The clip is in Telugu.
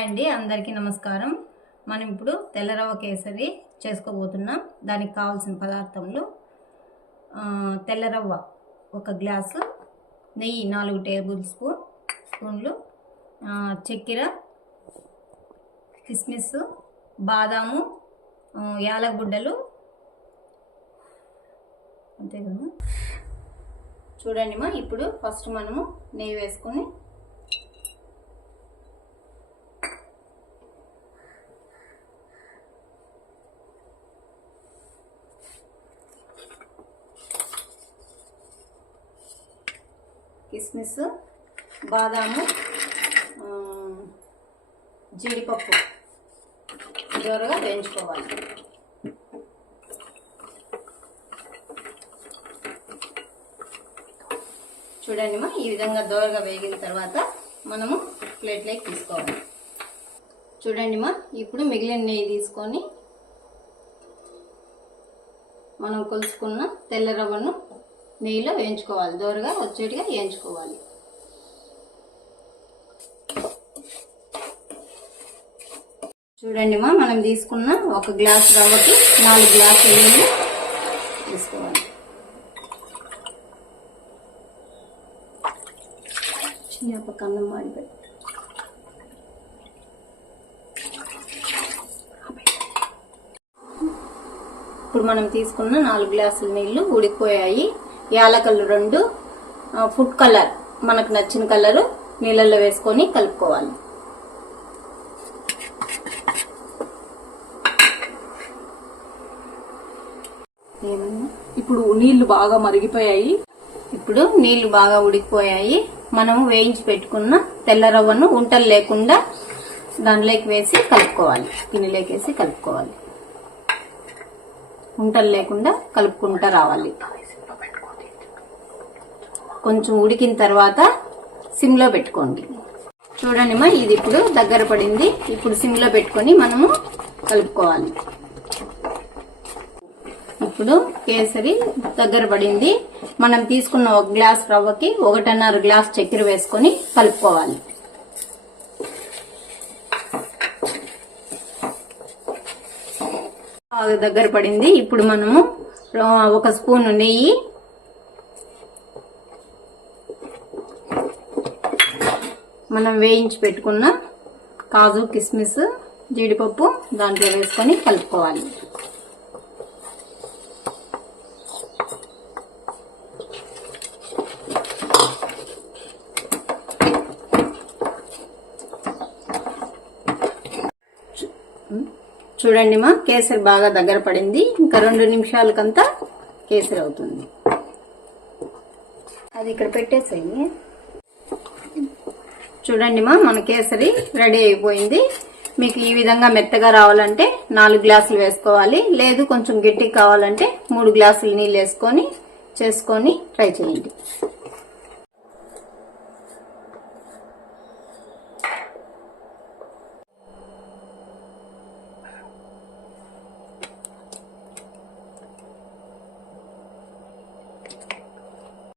హాయ్ అండి, అందరికీ నమస్కారం. మనం ఇప్పుడు తెల్లరవ్వ కేసరి చేసుకోబోతున్నాం. దానికి కావాల్సిన పదార్థములు: తెల్లరవ్వ 1 గ్లాసు, నెయ్యి 4 టేబుల్ స్పూన్లు, చక్కెర, కిస్మిస్, బాదాము, యాలకులు. అంతే కదా. చూడండి ఇప్పుడు ఫస్ట్ మనము నెయ్యి వేసుకొని కిస్మిస్, బాదాము, జీడిపప్పు దోరగా వేయించుకోవాలి. చూడండి ఈ విధంగా దోరగా వేగిన తర్వాత మనము ప్లేట్లోకి తీసుకోవాలి. చూడండి ఇప్పుడు మిగిలిన నెయ్యి తీసుకొని మనం కొలుసుకున్న తెల్ల రవ్వను నెయ్యిలో వేయించుకోవాలి. దోరగా వచ్చేట్టుగా వేయించుకోవాలి. చూడండి మనం తీసుకున్న 1 గ్లాసు రవ్వకి 4 గ్లాసుల నీళ్ళు తీసుకోవాలి. చిన్న కన్నం మాడిపోయి ఇప్పుడు మనం తీసుకున్న 4 గ్లాసుల నీళ్లు ఉడికిపోయాయి. యాలకులు 2, ఫుడ్ కలర్ మనకు నచ్చిన కలరు నీళ్ళల్లో వేసుకొని కలుపుకోవాలి. ఇప్పుడు నీళ్లు బాగా మరిగిపోయాయి. ఇప్పుడు నీళ్లు బాగా ఉడికిపోయాయి. మనము వేయించి పెట్టుకున్న తెల్ల రవ్వను ఉంటలు లేకుండా దాంట్లోకి వేసి కలుపుకోవాలి. గిన్నెలోకి వేసి కలుపుకోవాలి. ఉంటలు లేకుండా కలుపుకుంటా రావాలి. కొంచెం ఉడికిన తర్వాత సిమ్లో పెట్టుకోండి. చూడండి ఇది ఇప్పుడు దగ్గర పడింది. ఇప్పుడు సిమ్లో పెట్టుకొని మనము కలుపుకోవాలి. ఇప్పుడు కేసరి దగ్గర పడింది. మనం తీసుకున్న 1 గ్లాస్ రవ్వకి 1.5 గ్లాస్ చక్కెర వేసుకొని కలుపుకోవాలి. దగ్గర పడింది. ఇప్పుడు మనము 1 స్పూన్ నెయ్యి, మనం వేయించి పెట్టుకున్న కాజు, కిస్మిస్, జీడిపప్పు దాంట్లో వేసుకొని కలుపుకోవాలి. చూడండి కేసరి బాగా దగ్గర పడింది. ఇంకా 2 నిమిషాలకంతా కేసరి అవుతుంది. అది ఇక్కడ పెట్టేసేయి. చూడండి మన కేసరి రెడీ అయిపోయింది. మీకు ఈ విధంగా మెత్తగా రావాలంటే 4 గ్లాసులు వేసుకోవాలి. లేదు కొంచెం గట్టిగా కావాలంటే 3 గ్లాసులు నీళ్ళు వేసుకొని చేసుకొని ట్రై చేయండి.